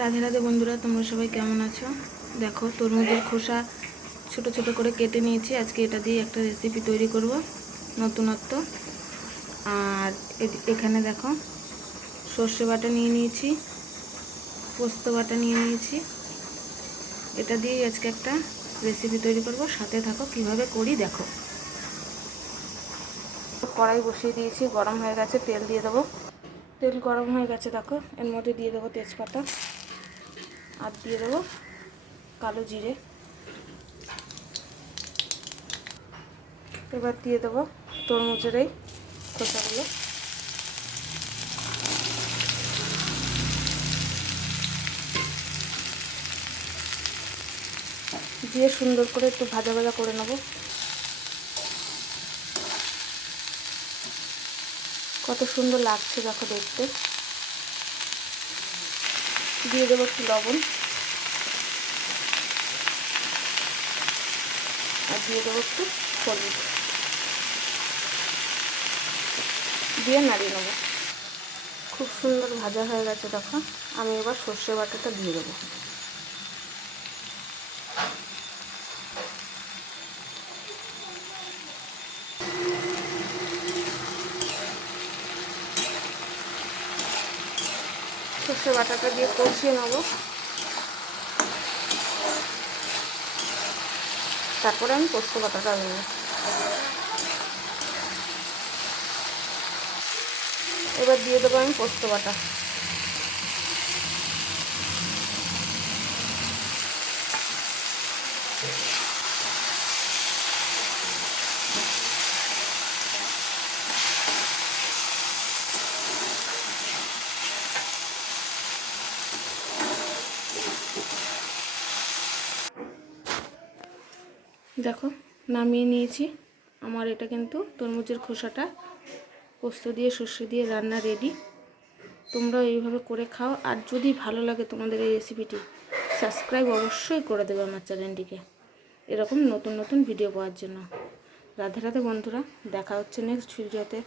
রাধে রাধে বন্ধুরা, তোমরা সবাই কেমন আছো? দেখো, তরমুজের খোসা ছোট ছোট করে কেটে নিয়েছি। আজকে এটা দিয়ে একটা রেসিপি তৈরি করব, নতুনত্ব। আর এখানে দেখো, সর্ষে বাটা নিয়ে নিয়েছি, পোস্ত বাটা নিয়ে নিয়েছি। এটা দিয়ে আজকে একটা রেসিপি তৈরি করব। সাথে থাকো, কীভাবে করি দেখো। কড়াই বসিয়ে দিয়েছি, গরম হয়ে গেছে, তেল দিয়ে দেবো। তেল গরম হয়ে গেছে, দেখো, এর মধ্যে দিয়ে দেবো তেজপাতা। আর দিয়ে দেবো কালো জিরে। এবার দিয়ে দেবো তরমুজের এই খোসাগুলো। দিয়ে সুন্দর করে একটু ভাজা ভাজা করে নেব। কত সুন্দর লাগছে দেখো দেখতে। দিয়ে দেবো একটু লবণ। দিয়ে দেবো একটু দিয়ে নাড়িয়ে নেব। খুব সুন্দর ভাজা হয়ে গেছে দেখো। আমি এবার সর্ষে বাটাটা দিয়ে দেবো। সর্ষে বাটাটা দিয়ে কষিয়ে নেব। তারপরে আমি পোস্ত বাটাটা দেবো। এবার দিয়ে দেবো আমি পোস্ত বাটা। দেখো, নামিয়ে নিয়েছি। আমার এটা কিন্তু তরমুজের খোসাটা পোস্ত দিয়ে, সর্ষে দিয়ে রান্না রেডি তোমরা এইভাবে করে খাও। আর যদি ভালো লাগে তোমাদের এই রেসিপিটি সাবস্ক্রাইব অবশ্যই করে দেবে আমার চ্যানেলটিকে এরকম নতুন নতুন ভিডিও পাওয়ার জন্য। রাধে রাধে বন্ধুরা, দেখা হচ্ছে নেক্সট ভিডিওতে